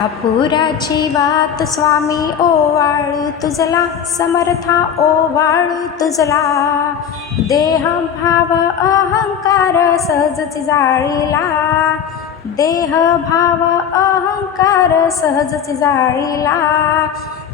पुराची वात स्वामी ओवाळू तुझला, समर्था ओवाळू तुझला. देह भाव अहंकार सहजच जाळीला, देह भाव अहंकार सहजच जाळीला.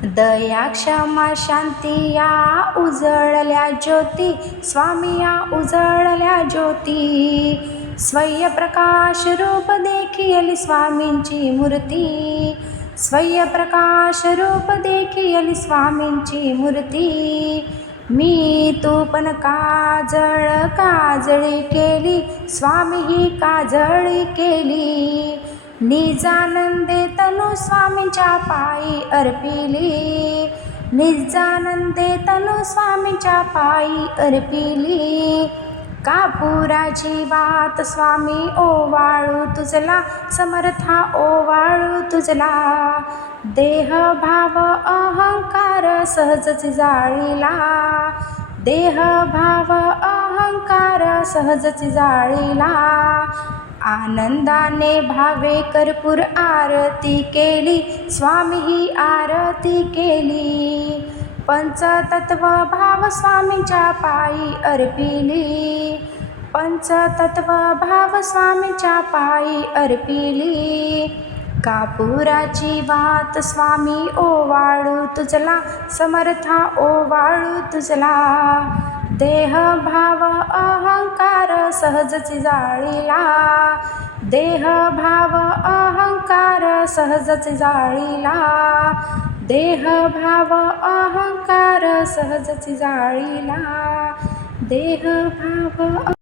दया क्षमा शांती या उजळल्या ज्योती, स्वामी या उजळल्या ज्योती. स्वयं प्रकाश रूप देखियली स्वामींची मूर्ती, स्वयं प्रकाश रूप देखियली स्वामींची मूर्ती. मी तू पण काजळ काजळी केली, स्वामी ही काजळी केली. निजानंदे तनु स्वामींच्या पायी अर्पिली, निजानंदे तनु स्वामींच्या पायी अर्पिली. कापुराची वात स्वामी ओवाळू तुझला, समर्था ओवाळू तुझला. देह भाव अहंकार सहजच जाळीला, देह भाव अहंकार सहजच जाळीला. आनंदाने भावे कर्पूर आरती केली, स्वामी ही आरती केली. पंचतत्व भाव स्वामींच्या पायी अर्पिली, पंचतत्व भाव स्वामींच्या पायी अर्पिली. कापुराची वात स्वामी ओवाळू तुझला, समर्था ओवाळू तुझला. देह भाव अहंकार सहजच जाळीला, देह भाव अहंकार सहजच जाळीला. देह भाव अहंकार सहजच जाळीला, देह भाव